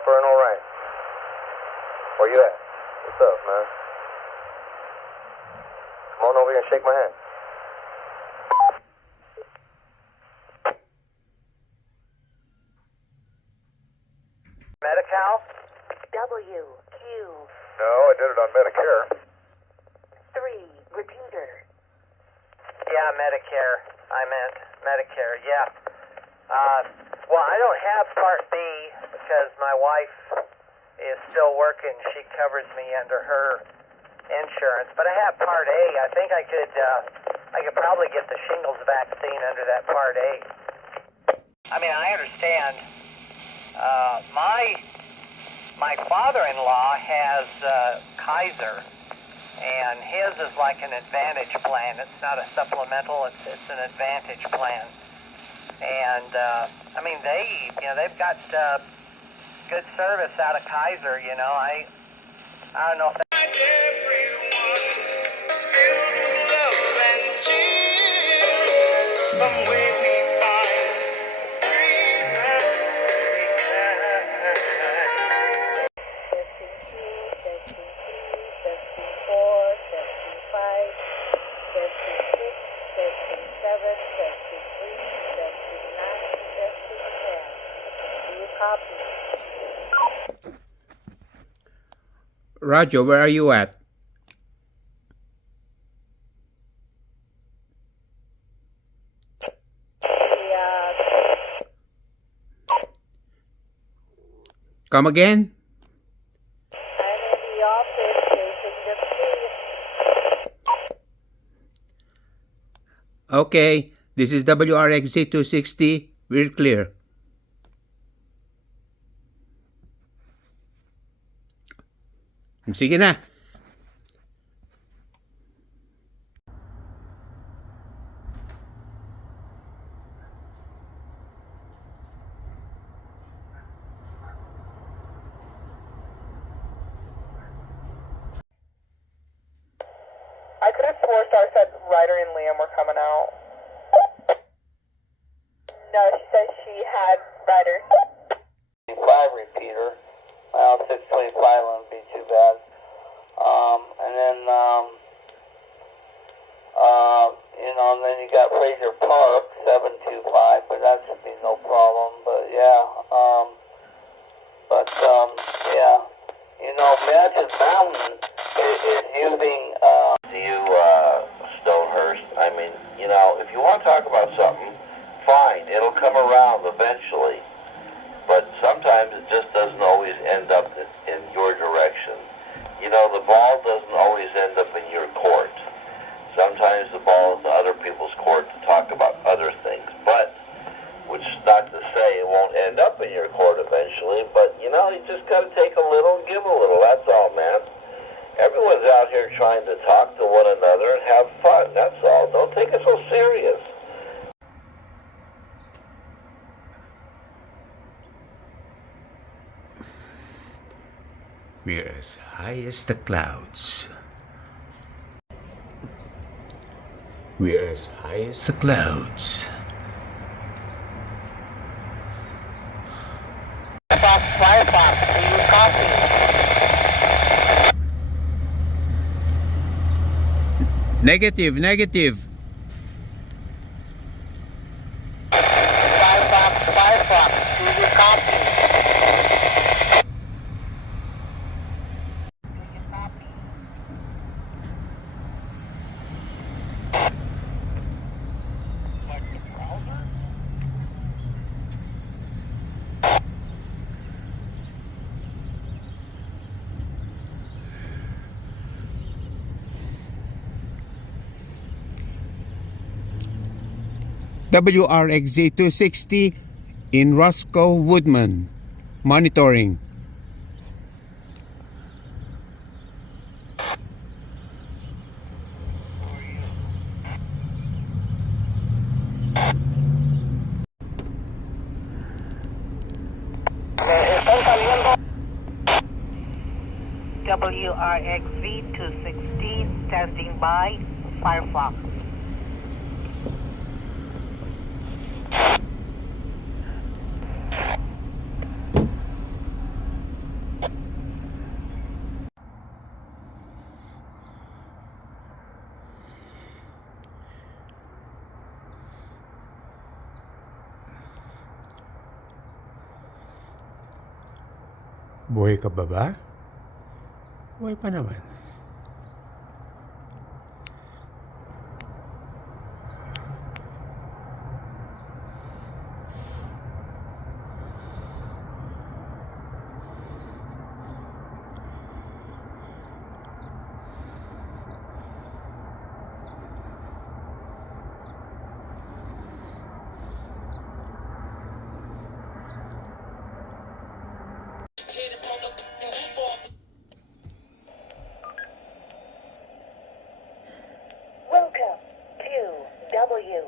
Upper and all right. Where you at? What's up, man? Come on over here and shake my hand. Medi-Cal? WQ. No, I did it on Medicare. 3, repeater. Yeah, Medicare. I meant Medicare, yeah. Well, I don't have Part B because my wife is still working. She covers me under her insurance. But I have Part A. I think I could probably get the shingles vaccine under that Part A. I mean, I understand. My father-in-law has Kaiser, and his is like an Advantage plan. It's not a supplemental. It's an Advantage plan. And I mean, they've got good service out of Kaiser. You know, I don't know if that. Roger, where are you at? Come again? I'm in the office chasing the police. Okay, this is WRXZ 260. We're clear. Sige na. I could have swore Star said Ryder and Liam were coming out. No, she said she had Ryder. 5 repeater. Well, 625 wouldn't be too bad. And then, and then you got Fraser Park, 725, but that should be no problem. But yeah, yeah. You know, Magic Mountain is using, Stonehurst. I mean, you know, if you want to talk about something, fine. It'll come around eventually. But sometimes it just doesn't always end up in your direction. You know, the ball doesn't always end up in your court. Sometimes the ball is in other people's court to talk about other things. But, which is not to say it won't end up in your court eventually, but, you know, you just got to take a little and give a little. That's all, man. Everyone's out here trying to talk to one another and have fun. That's all. Don't take it so serious. We're as high as the clouds. We're as high as the clouds. Firefox, do you copy? Negative, negative. Firefox, do you copy? WRXZ 260 in Roscoe Woodman. Monitoring. WRXZ 260 standing by. Firefox. Buhay ka ba ba? Buhay pa naman. Welcome to W